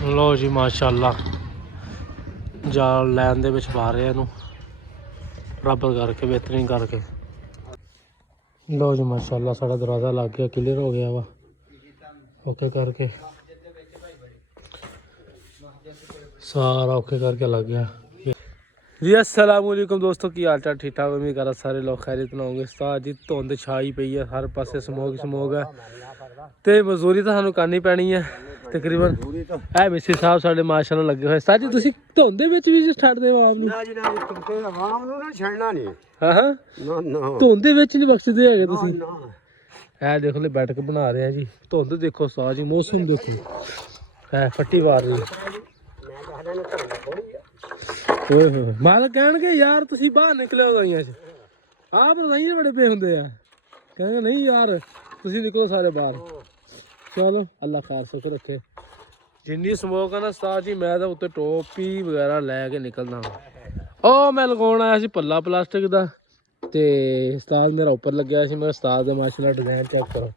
लो जी माशाअल्लाह जाल लैन दे विच पा रहे हैं बराबर करके बेहतरीन करके। लो जी माशाअल्लाह साड़ा दरवाज़ा लग गया, क्लीयर हो गया वा ओके करके, सारा ओके करके लग गया जी। अस्सलाम वालेकुम दोस्तों, की हाल चाल? ठीक ठाक उम्मीद करा सारे लोग खैरियत नाल होंगे। उस्ताद जी धुंध छाई पई है, हर पासे समोग समोग है तो मजदूरी तो सानू करनी पैनी है तकरीबन। है मिस्त्री साहब साडे माशाअल्लाह लगे हुए। उस्ताद जी तुसीं धुंध दे विच भी छड्डदे हो आवाम नूं? ना जी ना, आवाम नूं ना छड्डना नहीं। हां ना ना, धुंध दे विच नहीं बख्शदे हैगे तुसीं। है देखो ले बैठ के बना रहे हैं जी। धुंध देखो उस्ताद जी, मौसम देखो है फट्टी मार रही है। मालक कह यार तुम बाहर निकले रजाइया च, आप रजाइया बड़े पे होंगे आ, कहेंगे नहीं यार तुम निकलो सारे बाहर। चलो अल्लाह खैर सुख रखे। जिन्नी स्मोक है ना उस्ताद जी, मैं तो उत्ते टोपी वगैरह लैके निकलना। ओ मैं लगाउण आया सी पल्ला प्लास्टिक का, तो उस्ताद मेरा उपर लग्या सी। मैं उस्ताद का माशाअल्लाह डिजाइन चेक करो,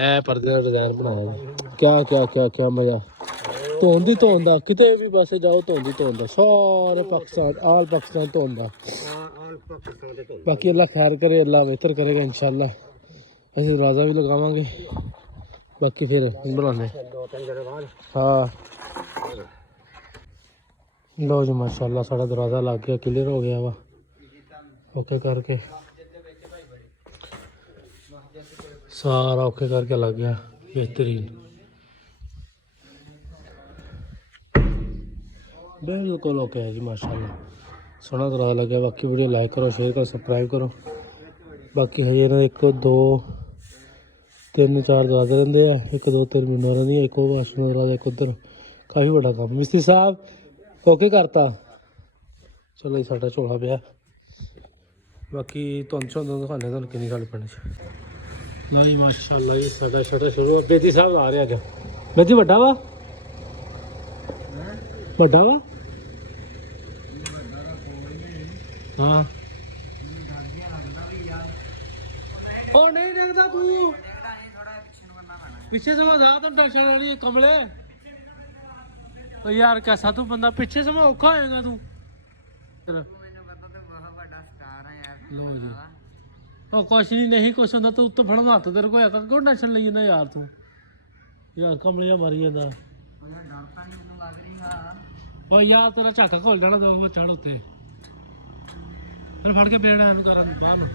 ए पर्दे का डिजाइन बनाया। क्या क्या क्या क्या मजा, धुंध ही धुंध आ, किते भी पासे जाओ धुंध ही धुंध आ, सारे पाकिस्तान आल पाकिस्तान धुंध आ। बाकी अल्लाह खैर करे, अल्लाह बेहतर करेगा इंशाअल्लाह। असीं दरवाज़ा भी लगावांगे, बाकी फिर बनाने। हाँ लो जी माशाअल्लाह साड़ा दरवाज़ा लग गया, क्लीयर हो गया वा ओके करके, सारा ओके करके लग गया बेहतरीन, बिल्कुल ओके है जी माशाअल्लाह। सोहना दरवाज़ा लग गया। बाकी वीडियो लाइक करो, शेयर करो, सब्सक्राइब करो। बाकी है ना 1 2 3 4 दरवाजे रहते हैं, 1 2 3 विंडो रही, एक वाशरूम दरवाजा, एक उधर। काफ़ी बड़ा काम मिस्त्री साहब ओके करता। चलो जी साडा झोला पिया। बाकी धुंध शुंध दिखाने तुहानूं किन्नी साढ़े पिंड च। लो जी माशाअल्लाह जी साडा शटर शुरू। बेदी साहब ला रहे अज। बेदी वड्डा वा, वड्डा वा। हाँ ओ नहीं देखदा तू पीछे से जा, तो टेंशन लेनी कमले। ओ यार कैसा तू बंदा, पीछे से मैं औखा होएगा तू। लो जी ओ कुछ नहीं कुछ होंदा तू उत्ते फड़न हत्थ तेरे को है, क्यों टेंशन लई जाना यार तू। यार कमले जा मरी जांदा ओ यार, तेरा झक्का खुल जाना दो चढ़ उत्ते। फिर फड़ के पेड़ एनू करा बाहर नूं।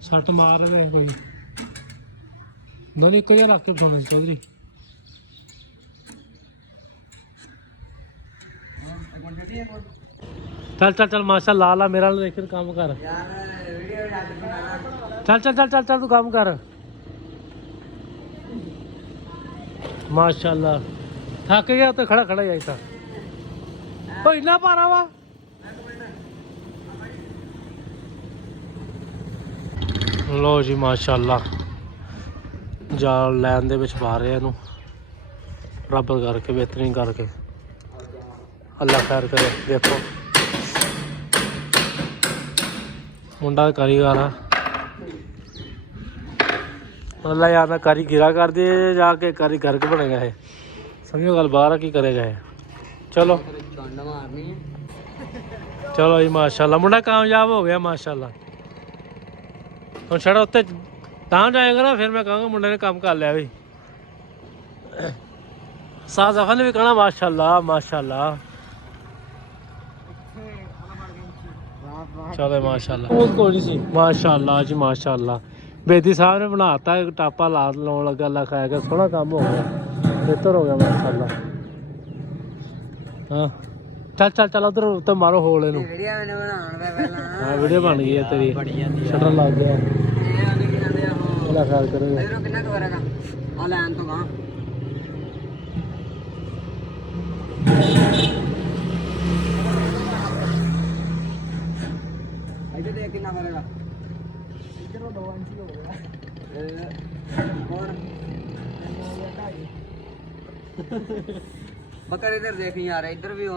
सट मार रहे कोई नहीं, एक रख के बिठाने चौधरी। चल चल चल माशा ला ला मेरा देख काम कर। चल चल चल चल चल तू काम कर माशाअल्लाह। थक गया तो खड़ा खड़ा ही ऐसा ओ इन्ना पारा वा। लो जी माशाअल्लाह जाल लैन दे विच पा रहे हैं बराबर करके बेहतरीन करके। अल्लाह खैर करे। देखो मुंडा कारीगर है, अल्लाह यार ना कारी गिरा कर दे जाके, कारी घर के बनेगा है। समझो गल बाहर की करेगा है। चलो चलो जी माशाअल्लाह मुंडा कामयाब हो गया माशाअल्लाह। हम छड़ा उत्ते तां जाएगा ना, फिर मैं कहूँगा मुंडे ने काम कर लिया भी। साफ सफा ने भी कहना माशाअल्लाह माशाअल्लाह। चलो माशाअल्लाह कोई सी माशाअल्लाह जी माशाअल्लाह। बेदी साहब ने बनाता टापा लाउन लगा, अल्लाह खाएगा। सोहना काम हो गया, बेहतर हो गया माशाअल्लाह। हाँ चल चल चल उधर उत्ते मारो होल इनू। हाँ वीडियो बन गई है तेरी, शटर लग गया। अल्लाह खैर करेगा। बकर इधर देख यार, इधर भी